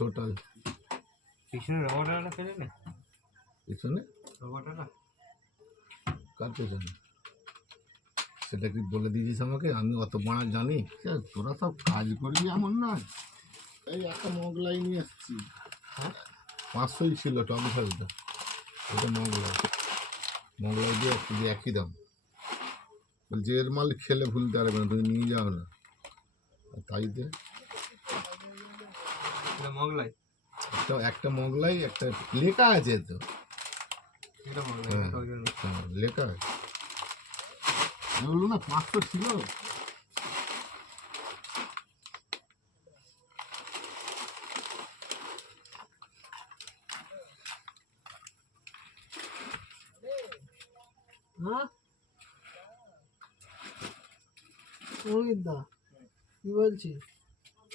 Total পিছনে রবারটা ফেলে না, পিছনে রবারটা কার পেছনে সেটা কি বলে দিয়েছিস আমাকে? আমি অত মারা জানি? তোরা সব কাজ করবি এমন নয়। এই একটা মোগলাই নিয়ে এসেছি, হ্যাঁ 500ই ছিল টক ঝালটা। ওটা মোগলাই দিয়ে একই দাম। বলছি এর মাল খেলে ভুলতে পারবে না, তুমি নিয়ে যাও না। তাই দে মোগলাই, একটা মোগলাই, একটা লেখা আছে তো, এটা মোগলাই হ্যাঁ হ্যাঁ লেখা আছে। বললো না 500 ছিল। হ্যাঁ অঙ্কিতদা কি বলছি,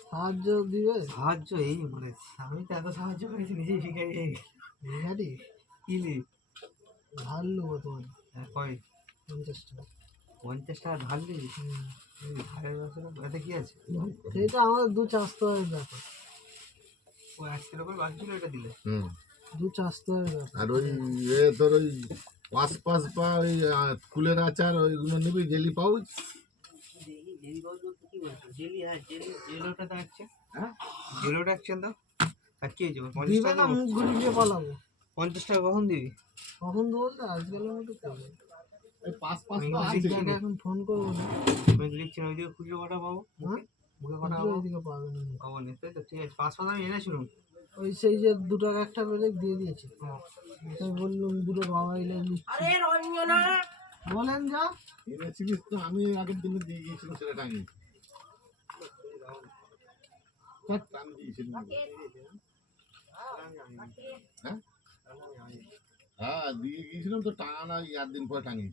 সাহায্য দিবে? সাহায্য এই মানে আমি তো এত সাহায্য করেছি, নিজেই শিখে গাড়ি ইলি ধার নেবো তোমার কয় 50 টাকা। 50 টাকা ধার দিবি? ধারের ব্যবসাটা এতে কি আছে? সেটা আমাদের দু চাষতে হবে ব্যাপার, ও 1 কিলো করে বাকি ছিল, এটা দিলে দু চাষতে হবে ব্যাপার। আর ওই তোর ওই পাঁচ বা ওই কুলের আচার ওইগুলো নিবি, জেলি পাউচ। জেলি পাউচ বলতে কি বলছো? জেলি, হ্যাঁ জেলি, জেলোটা ডাকছে, হ্যাঁ জেলো ডাকছেন তো। আর কি হয়েছে? 50 দিবে টাকা না, মুখ ঘুরিয়ে পালাবো। 50 টাকা কখন দিবি? কখন তো বলতে আজকালের মতো করবে। ওই পাঁচ আমি আছে। আজকে এখন ফোন করবো না, আমি লিখছি না, ওইদিকে খুচরো কটা পাবো? হ্যাঁ মুখে কটা খুচরো পাবো? ওইদিকে পাবে না। পাবো না, তাই তো, ঠিক আছে। 5 আমি এনেছিলাম। ওই সেই যে 2 টাকা একটা বেড়ে দিয়ে দিয়েছি, তাই বললাম দুটো বাবা এলে নিচ্ছি। বলেন যা এনেছিস তো, আমি আগের দিনে দিয়ে গিয়েছিলাম, সেটা টাঙিয়ে আমি দিয়েছিলাম। হ্যাঁ হ্যাঁ দিয়ে গিয়েছিলাম তো, টাঙানো 1 দিন পরে টাঙিয়ে।